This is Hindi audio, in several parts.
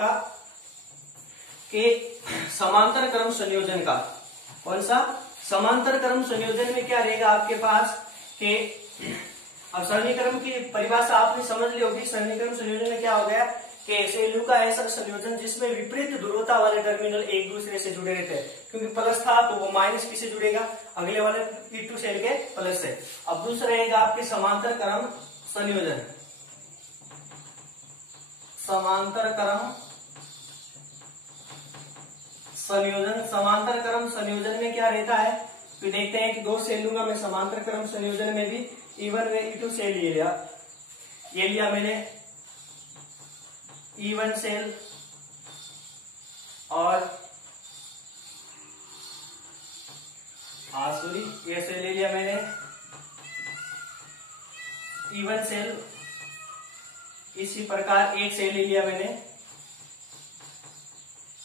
का के समांतर क्रम संयोजन का। कौन सा? समांतर क्रम संयोजन में क्या रहेगा आपके पास के, अब सरणीक्रम की परिभाषा आपने समझ ली होगी। सरणीक्रम संयोजन में क्या हो गया कि सेलु का ऐसा संयोजन जिसमें विपरीत ध्रुवता वाले टर्मिनल एक दूसरे से जुड़े रहते हैं, क्योंकि प्लस था तो वो माइनस किसे जुड़ेगा, अगले वाले E2 सेल के प्लस से। अब दूसरा रहेगा आपके समांतर क्रम संयोजन। समांतर क्रम संयोजन, समांतर क्रम संयोजन में क्या रहता है, तो देखते हैं कि दो सेल लूंगा मैं। समांतर क्रम संयोजन में भी E1 में E2 सेल ले लिया, ये लिया मैंने E1 सेल और सॉरी ये सेल ले लिया मैंने E1 सेल। इसी प्रकार एक सेल ले लिया मैंने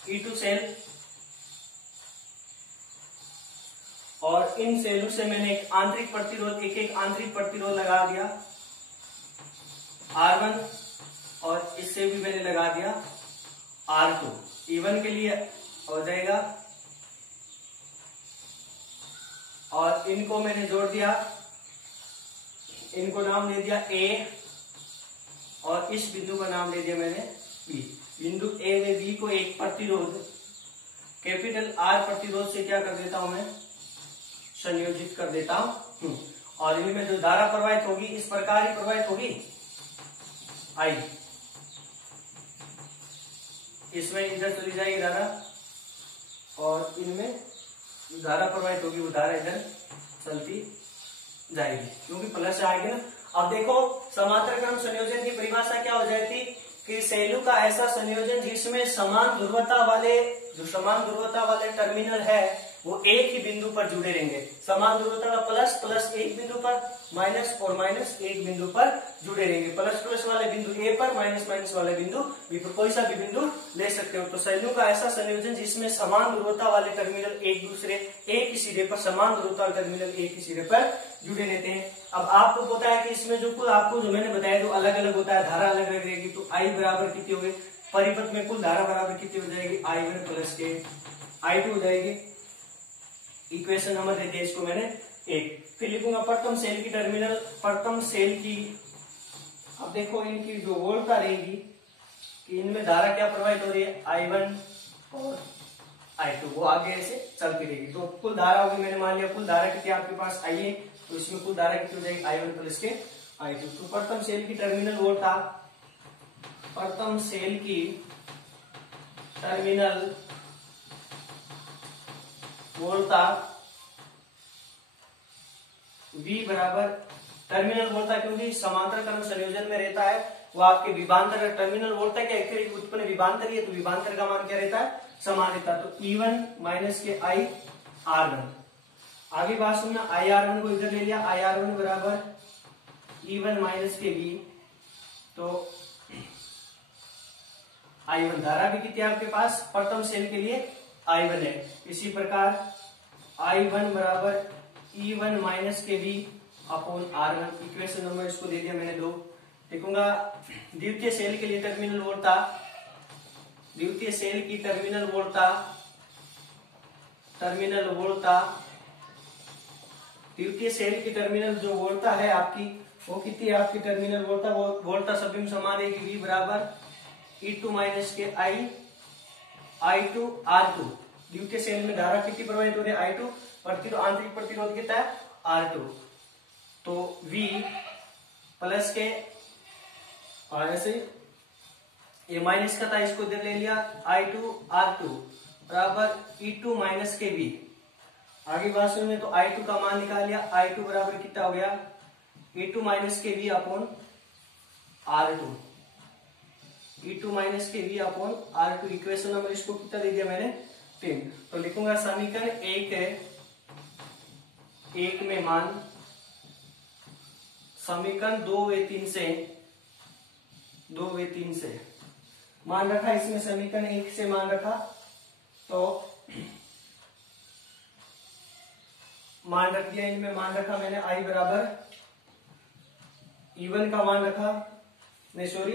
E2 सेल, और इन सेलों से मैंने एक आंतरिक प्रतिरोध, एक एक आंतरिक प्रतिरोध लगा दिया R1, और इससे भी मैंने लगा दिया R2। E1 के लिए हो जाएगा, और इनको मैंने जोड़ दिया, इनको नाम दे दिया A, और इस बिंदु का नाम दे दिया मैंने B। बिंदु A में B को एक प्रतिरोध कैपिटल R प्रतिरोध से क्या कर देता हूं मैं, संयोजित कर देता हूं, और इनमें जो धारा प्रवाहित होगी इस प्रकार ही प्रवाहित होगी I, इसमें इधर चली जाएगी धारा, और इनमें धारा प्रवाहित होगी वो धारा इधर चलती जाएगी, क्योंकि प्लस आएगी ना। अब देखो समांतर क्रम संयोजन की परिभाषा क्या हो जाती कि सेलु का ऐसा संयोजन जिसमें समान ध्रुवता वाले, जो समान ध्रुवता वाले टर्मिनल है वो एक ही बिंदु पर जुड़े रहेंगे। समान ध्रुवता का प्लस प्लस एक बिंदु पर, माइनस और माइनस एक बिंदु पर जुड़े रहेंगे। प्लस प्लस वाले बिंदु ए पर, माइनस माइनस वाले बिंदु बी पर, कोई सा भी बिंदु ले सकते हो। तो सेलु का ऐसा संयोजन जिसमें समान ध्रुवता वाले टर्मिनल एक दूसरे एक ही सिरे पर, समान ध्रुवता वाले टर्मिनल एक ही सिरे पर जुड़े रहते हैं। अब आपको पता है कि इसमें जो कुल आपको जो मैंने बताया जो अलग अलग होता है, धारा अलग अलग रहेगी, तो I बराबर कितनी होगी, परिपथ में कुल धारा बराबर कितनी हो जाएगी, I1 प्लस के I2 हो जाएगी। इक्वेशन नंबर दे दिया इसको मैंने 1। फिर लिखूंगा प्रथम सेल की टर्मिनल, प्रथम सेल की, अब देखो इनकी जो वोल्टता रहेगी कि इनमें धारा क्या प्रवाहित हो रही है, I1 और I2, वो आगे ऐसे चलती रहेगी। तो कुल धारा होगी, मैंने मान लिया कुल धारा कितनी आपके पास I है, तो इसमें कुल धारा कितनी हो जाएगी, I1 प्लस के I2। तो प्रथम सेल की टर्मिनल वोल्टता, प्रथम सेल की टर्मिनल वोल्टता V बराबर टर्मिनल वोल्टता, क्योंकि समांतर क्रम संयोजन में रहता है वो आपके विभांतर, टर्मिनल वोल्टता क्या एक उत्पन्न विभांतर है, तो विभांतर का मान क्या रहता है, समान रहता है। तो E1 माइनस के I R1। आगे बात सुनना, I R1 को इधर ले लिया, I R1 बराबर E1 माइनस के V, तो I1 धारा भी कितनी है आपके पास, प्रथम सेल के लिए I1 है। इसी प्रकार I1 बराबर E1 माइनस के V upon R1। Equation number इसको दे दिया मैंने 2। लिखूंगा द्वितीय सेल के लिए टर्मिनल वोल्टता, द्वितीय सेल की टर्मिनल वोल्टता, टर्मिनल वोल्टता, द्वितीय सेल की टर्मिनल जो वोल्टता है आपकी वो कितनी है, आपकी टर्मिनल वोल्टता, वो वोल्टता सभी में समान रहेगी। V बराबर E2 माइनस के I2 R2। द्वितीय सेल में धारा कितनी प्रवाहित हो रही है, I2, प्रतिरोध, आंतरिक प्रतिरोध कितना है R2, तो V प्लस के, और ऐसे ये माइनस का था इसको इधर ले लिया, I2 R2 बराबर E2 माइनस के V। आगे बात सुनिए, तो I2 का मान निकाल लिया, I2 बराबर कितना हो गया, E2 माइनस के V upon R2, E2 minus के V upon R2। Equation number इसको कितना दे दिया मैंने 3। तो लिखूंगा समीकरण 1 है, 1 में मान, समीकरण 2 व 3 से, 2 व 3 से मान रखा, इसमें समीकरण 1 से मान रखा, तो मान रख दिया, इनमें मान रखा मैंने I बराबर E1 का मान रखा, नहीं सॉरी,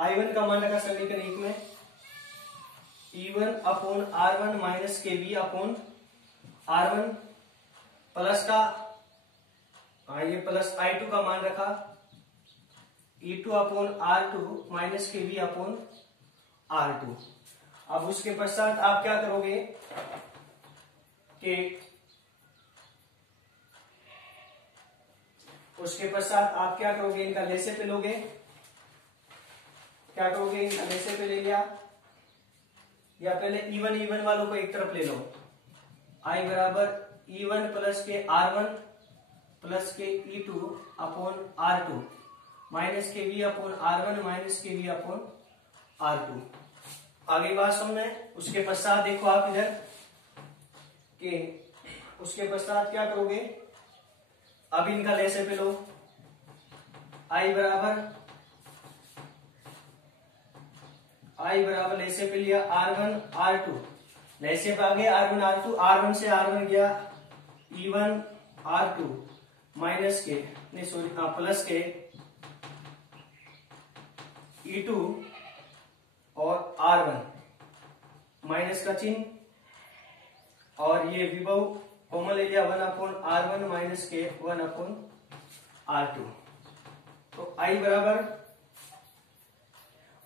I1 का मान रखा समीकरण 1 में, E1 अपॉन R1 माइनस के V अपॉन R1 प्लस का ये प्लस I2 का मान रखा E2 अपॉन R2 माइनस के V अपॉन R2। अब उसके पश्चात आप क्या करोगे कि उसके पश्चात आप क्या करोगे, इनका लेसे पे लोगे, क्या करोगे, इनका लेसे पे ले लिया, या पहले E1 वालों को एक तरफ ले लो, I बराबर E1 प्लस के R1 प्लस के E2 अपॉन R2 माइनस के V अपॉन R1 माइनस के V अपॉन R2। आगे बात समझ। उसके पश्चात देखो आप इधर कि उसके पश्चात क्या करोगे, अब इनका लेसे पे लो, I बराबर लेसे पे लिया R1 R2, लेसे पे आ गया R1 R2, R1 से R1 गया E1 R2 माइनस के नहीं सॉरी प्लस के E2 और R1 माइनस का चिन्ह, और ये विभव कॉमन ले लिया 1 अपॉन R1 माइनस के 1 अपॉन R2। तो I बराबर,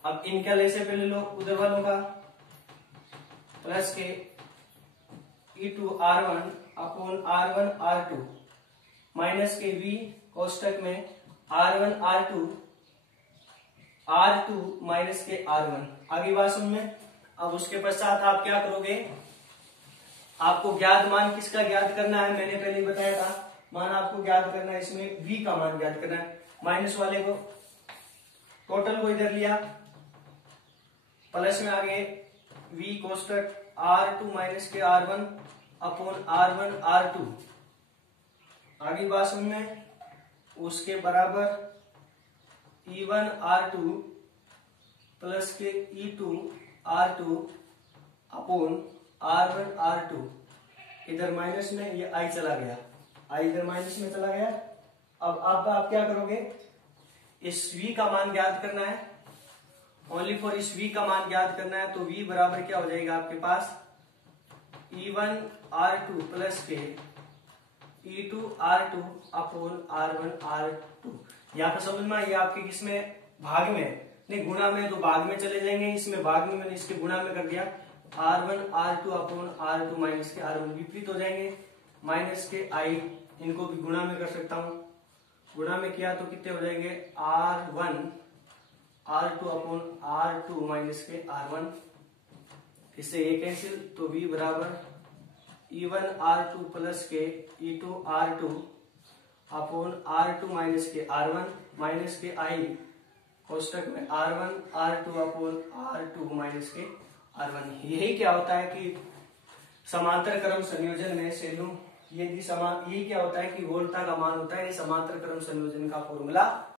अब इनका लेसे पे ले लो उधर वालों का, प्लस के E2 R1 upon R1 R2 minus के V कोष्टक में R1 R2 माइनस के R1। आगे बात सुन में। अब उसके पश्चात आप क्या करोगे, आपको ज्ञात मान किसका ज्ञात करना है, मैंने पहले बताया था, मान आपको ज्ञात करना है, इसमें V का मान ज्ञात करना है। माइनस वाले को टोटल को इधर लिया, प्लस में आगे V कोष्टक R2 माइनस के R1 अपॉन R1 R2। आगे बात सुन में, उसके बराबर E1 R2 प्लस के E2 R2 upon R1 R2, इधर माइनस में ये I चला गया, I इधर माइनस में चला गया। अब आप क्या करोगे, इस V का मान ज्ञात करना है, ओनली फॉर इस V का मान ज्ञात करना है। तो V बराबर क्या हो जाएगा आपके पास, E1 R2 प्लस के E2 R2 upon R1 R2। यहाँ पे समझ में, ये आपके किसमें भाग में नहीं गुणा में, तो भाग में चले जाएंगे, इसमें भाग में मैंने इसके गुणा में कर दिया, R1 R2 upon R2 minus के R1 विपरीत हो जाएंगे, माइनस के I इनको भी गुणा में कर सकता हूं, गुणा में किया तो कितने हो जाएंगे, R1 R2 upon R2 minus के R1, इससे ये कैंसिल, तो V बराबर E1 R2 प्लस के E2 R2 upon R2 minus के R1 माइनस के I कोष्टक में R1 R2 upon R2 minus के R1। यही क्या होता है कि समांतर क्रम संयोजन में सेलू, यही क्या होता है कि वोल्टा का मान होता है, ये समांतर क्रम संयोजन का फॉर्मूला